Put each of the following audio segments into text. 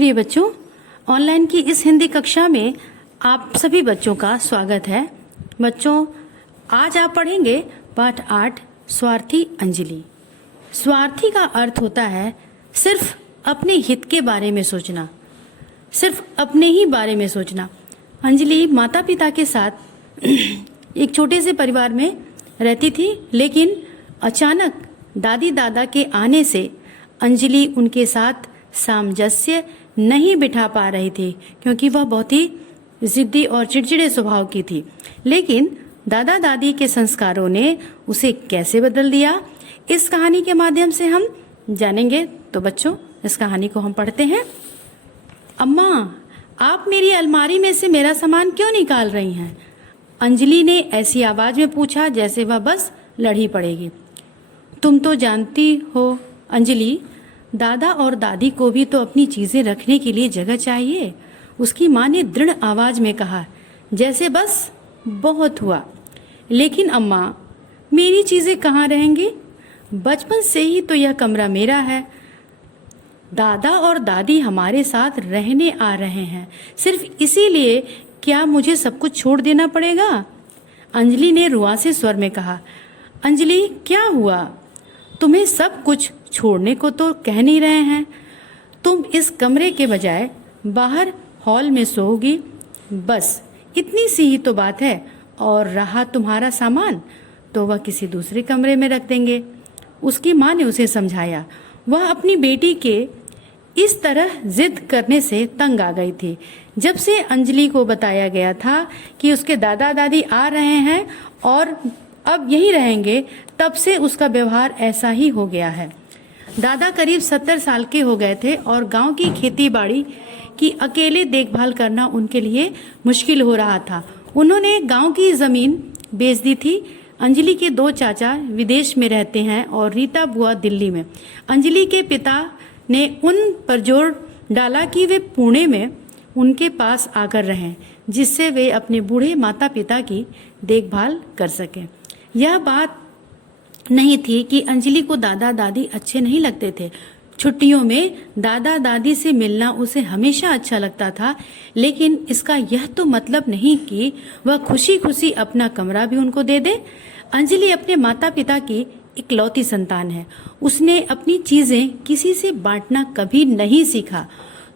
प्रिय बच्चों, ऑनलाइन की इस हिंदी कक्षा में आप सभी बच्चों का स्वागत है। बच्चों, आज आप पढ़ेंगे पाठ 8 स्वार्थी अंजलि। स्वार्थी का अर्थ होता है सिर्फ अपने हित के बारे में सोचना, सिर्फ अपने ही बारे में सोचना। अंजलि माता पिता के साथ एक छोटे से परिवार में रहती थी, लेकिन अचानक दादी दादा के आने से अंजलि उनके साथ सामंजस्य नहीं बिठा पा रही थी, क्योंकि वह बहुत ही जिद्दी और चिड़चिड़े स्वभाव की थी। लेकिन दादा दादी के संस्कारों ने उसे कैसे बदल दिया, इस कहानी के माध्यम से हम जानेंगे। तो बच्चों, इस कहानी को हम पढ़ते हैं। अम्मा, आप मेरी अलमारी में से मेरा सामान क्यों निकाल रही हैं? अंजलि ने ऐसी आवाज में पूछा जैसे वह बस लड़ी पड़ेगी। तुम तो जानती हो अंजलि, दादा और दादी को भी तो अपनी चीजें रखने के लिए जगह चाहिए, उसकी माँ ने दृढ़ आवाज में कहा, जैसे बस बहुत हुआ। लेकिन अम्मा, मेरी चीजें कहाँ रहेंगी? बचपन से ही तो यह कमरा मेरा है। दादा और दादी हमारे साथ रहने आ रहे हैं, सिर्फ इसीलिए क्या मुझे सब कुछ छोड़ देना पड़ेगा? अंजलि ने रुआसे स्वर में कहा। अंजलि, क्या हुआ? तुम्हें सब कुछ छोड़ने को तो कह नहीं रहे हैं। तुम इस कमरे के बजाय बाहर हॉल में सोओगी, बस इतनी सी ही तो बात है। और रहा तुम्हारा सामान, तो वह किसी दूसरे कमरे में रख देंगे। उसकी माँ ने उसे समझाया। वह अपनी बेटी के इस तरह जिद करने से तंग आ गई थी। जब से अंजलि को बताया गया था कि उसके दादा दादी आ रहे हैं और अब यहीं रहेंगे, तब से उसका व्यवहार ऐसा ही हो गया है। दादा करीब 70 साल के हो गए थे और गांव की खेती बाड़ी की अकेले देखभाल करना उनके लिए मुश्किल हो रहा था। उन्होंने गांव की जमीन बेच दी थी। अंजलि के 2 चाचा विदेश में रहते हैं और रीता बुआ दिल्ली में। अंजलि के पिता ने उन पर जोर डाला कि वे पुणे में उनके पास आकर रहें, जिससे वे अपने बूढ़े माता पिता की देखभाल कर सकें। यह बात नहीं थी कि अंजलि को दादा दादी अच्छे नहीं लगते थे। छुट्टियों में दादा दादी से मिलना उसे हमेशा अच्छा लगता था, लेकिन इसका यह तो मतलब नहीं कि वह खुशी खुशी अपना कमरा भी उनको दे दे। अंजलि अपने माता पिता की इकलौती संतान है। उसने अपनी चीजें किसी से बांटना कभी नहीं सीखा।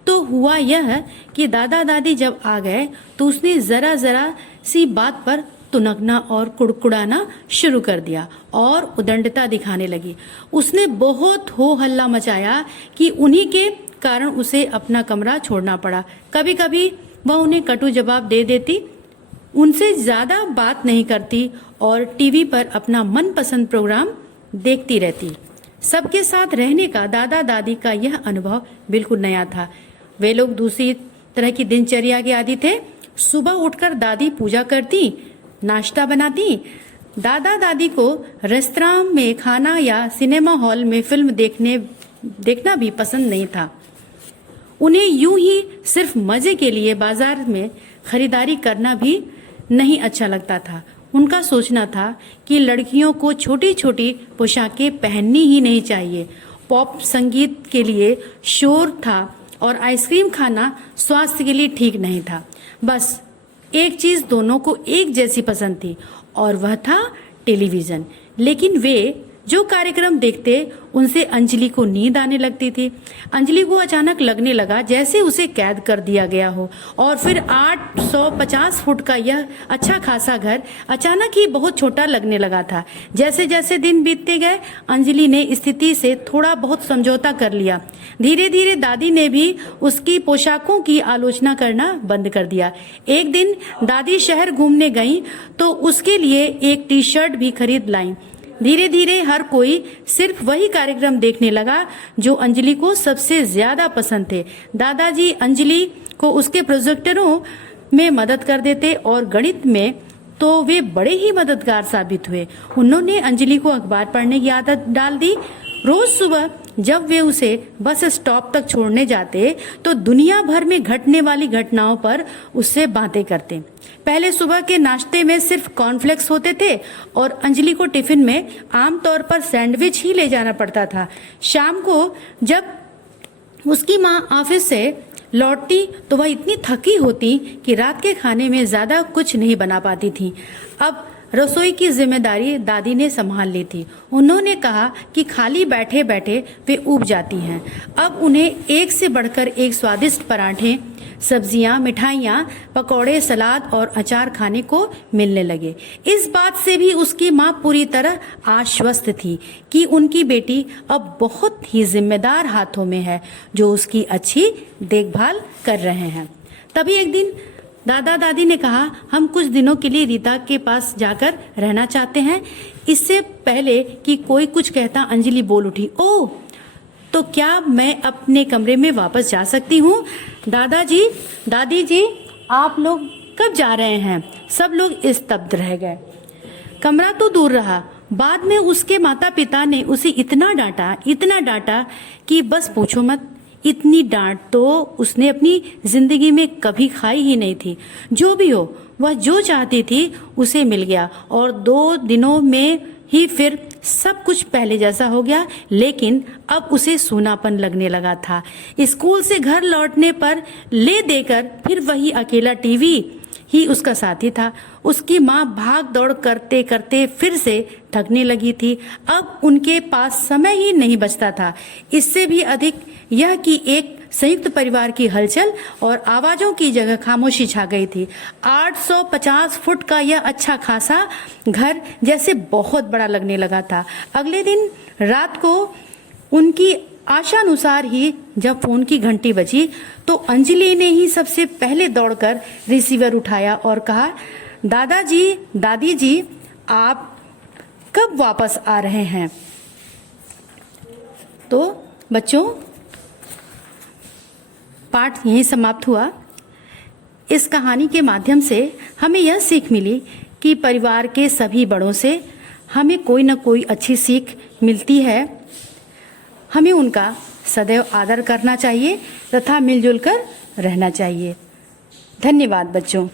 तो हुआ यह कि दादा दादी जब आ गए तो उसने जरा जरा सी बात पर तुनकना और कुड़कुड़ाना शुरू कर दिया और उदंडता दिखाने लगी। उसने बहुत हो हल्ला मचाया कि उन्हीं के कारण उसे अपना कमरा छोड़ना पड़ा। कभी कभी वह उन्हें कटु जवाब दे देती, उनसे ज्यादा बात नहीं करती और टीवी पर अपना मनपसंद प्रोग्राम देखती रहती। सबके साथ रहने का दादा दादी का यह अनुभव बिल्कुल नया था। वे लोग दूसरी तरह की दिनचर्या के आदी थे। सुबह उठकर दादी पूजा करती, नाश्ता बनाती। दादा दादी को रेस्तरां में खाना या सिनेमा हॉल में फिल्म देखना भी पसंद नहीं था। उन्हें यूं ही सिर्फ मजे के लिए बाजार में खरीदारी करना भी नहीं अच्छा लगता था। उनका सोचना था कि लड़कियों को छोटी छोटी पोशाकें पहननी ही नहीं चाहिए। पॉप संगीत के लिए शोर था और आइसक्रीम खाना स्वास्थ्य के लिए ठीक नहीं था। बस एक चीज दोनों को एक जैसी पसंद थी और वह था टेलीविजन। लेकिन वे जो कार्यक्रम देखते उनसे अंजलि को नींद आने लगती थी। अंजलि को अचानक लगने लगा जैसे उसे कैद कर दिया गया हो, और फिर 850 फुट का यह अच्छा खासा घर अचानक ही बहुत छोटा लगने लगा था। जैसे जैसे दिन बीतते गए, अंजलि ने स्थिति से थोड़ा बहुत समझौता कर लिया। धीरे धीरे दादी ने भी उसकी पोशाकों की आलोचना करना बंद कर दिया। एक दिन दादी शहर घूमने गईं तो उसके लिए एक टी शर्ट भी खरीद लाईं। धीरे धीरे हर कोई सिर्फ वही कार्यक्रम देखने लगा जो अंजलि को सबसे ज्यादा पसंद थे। दादाजी अंजलि को उसके प्रोजेक्टरों में मदद कर देते और गणित में तो वे बड़े ही मददगार साबित हुए। उन्होंने अंजलि को अखबार पढ़ने की आदत डाल दी। रोज सुबह जब वे उसे बस स्टॉप तक छोड़ने जाते तो दुनिया भर में घटने वाली घटनाओं पर उससे बातें करते। पहले सुबह के नाश्ते में सिर्फ कॉर्नफ्लेक्स होते थे और अंजलि को टिफिन में आमतौर पर सैंडविच ही ले जाना पड़ता था। शाम को जब उसकी माँ ऑफिस से लौटती तो वह इतनी थकी होती कि रात के खाने में ज़्यादा कुछ नहीं बना पाती थी। अब रसोई की जिम्मेदारी दादी ने संभाल ली थी। उन्होंने कहा कि खाली बैठे बैठे वे ऊब जाती हैं। अब उन्हें एक से बढ़कर एक स्वादिष्ट पराठे, सब्जियां, मिठाइयाँ, पकौड़े, सलाद और अचार खाने को मिलने लगे। इस बात से भी उसकी माँ पूरी तरह आश्वस्त थी कि उनकी बेटी अब बहुत ही जिम्मेदार हाथों में है, जो उसकी अच्छी देखभाल कर रहे हैं। तभी एक दिन दादा दादी ने कहा, हम कुछ दिनों के लिए रीता के पास जाकर रहना चाहते हैं। इससे पहले कि कोई कुछ कहता, अंजलि बोल उठी, ओह, तो क्या मैं अपने कमरे में वापस जा सकती हूँ? दादाजी, दादी जी, आप लोग कब जा रहे हैं? सब लोग स्तब्ध रह गए। कमरा तो दूर रहा, बाद में उसके माता पिता ने उसे इतना डांटा कि बस पूछो मत। इतनी डांट तो उसने अपनी जिंदगी में कभी खाई ही नहीं थी। जो भी हो, वह जो चाहती थी उसे मिल गया और 2 दिनों में ही फिर सब कुछ पहले जैसा हो गया। लेकिन अब उसे सूनापन लगने लगा था। स्कूल से घर लौटने पर ले देकर फिर वही अकेला टीवी ही उसका साथी था। उसकी माँ भाग दौड़ करते करते फिर से थकने लगी थी। अब उनके पास समय ही नहीं बचता था। इससे भी अधिक यह कि एक संयुक्त परिवार की हलचल और आवाजों की जगह खामोशी छा गई थी। 850 फुट का यह अच्छा खासा घर जैसे बहुत बड़ा लगने लगा था। अगले दिन रात को उनकी आशानुसार ही जब फोन की घंटी बजी तो अंजलि ने ही सबसे पहले दौड़कर रिसीवर उठाया और कहा, दादाजी, दादी जी, आप कब वापस आ रहे हैं? तो बच्चों, पाठ यहीं समाप्त हुआ। इस कहानी के माध्यम से हमें यह सीख मिली कि परिवार के सभी बड़ों से हमें कोई न कोई अच्छी सीख मिलती है। हमें उनका सदैव आदर करना चाहिए तथा मिलजुल कर रहना चाहिए। धन्यवाद बच्चों।